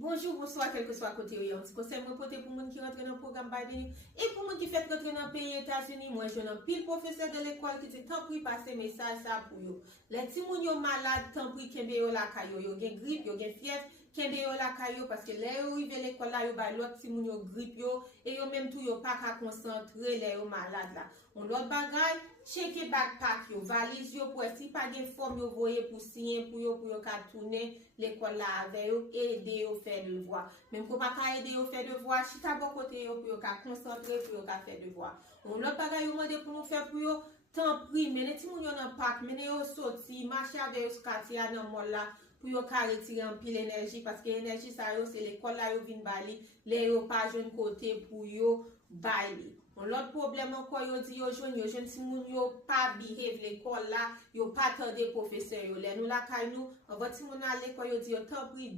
Bonjour, bonsoir, quel que soit côté où on conseil moi côté pour monde qui rentre dans le programme Biden et pour monde qui fait rentrer dans le pays États-Unis, moi je n'ai pile professeur de l'école qui dit tant pis passer message ça pour yo. Les petits moun yo malade, tant pis kembe yo la kayo, yo gen grippe, yo gen fièvre, kembe yo la kayo parce que les yo rive l'école là yo ba l'autre petit moun yo grippe yo et yo même tout yo pas ka concentrer les yo malade là. On l'autre bagay, checker backpack yo, valise yo pour si pas gen forme yo voyer pour signer pour yo ka tourner l'école là avec yo aider yo faire devoir. Même pour pas aider yo faire devoir, si ta bon côté yo pour yo ka concentrer pour yo ka faire devoir. On l'autre bagay yo mandé pour nous faire pour yo tant pris, mais les ti moun yo nan parc, men yo sorti, marcher avec yo quartier dans mall là pour yo ka retirer un pile énergie parce que énergie ça yo c'est l'école là yo vinn bali, les yo pas jeune côté pour yo bali. L'autre problème encore yo dit yo jeune si moun yo pas behave l'école là, yo pas tande professeur yo. Les nous la kay nous, on va ti moun à l'école yo dit yo tant pris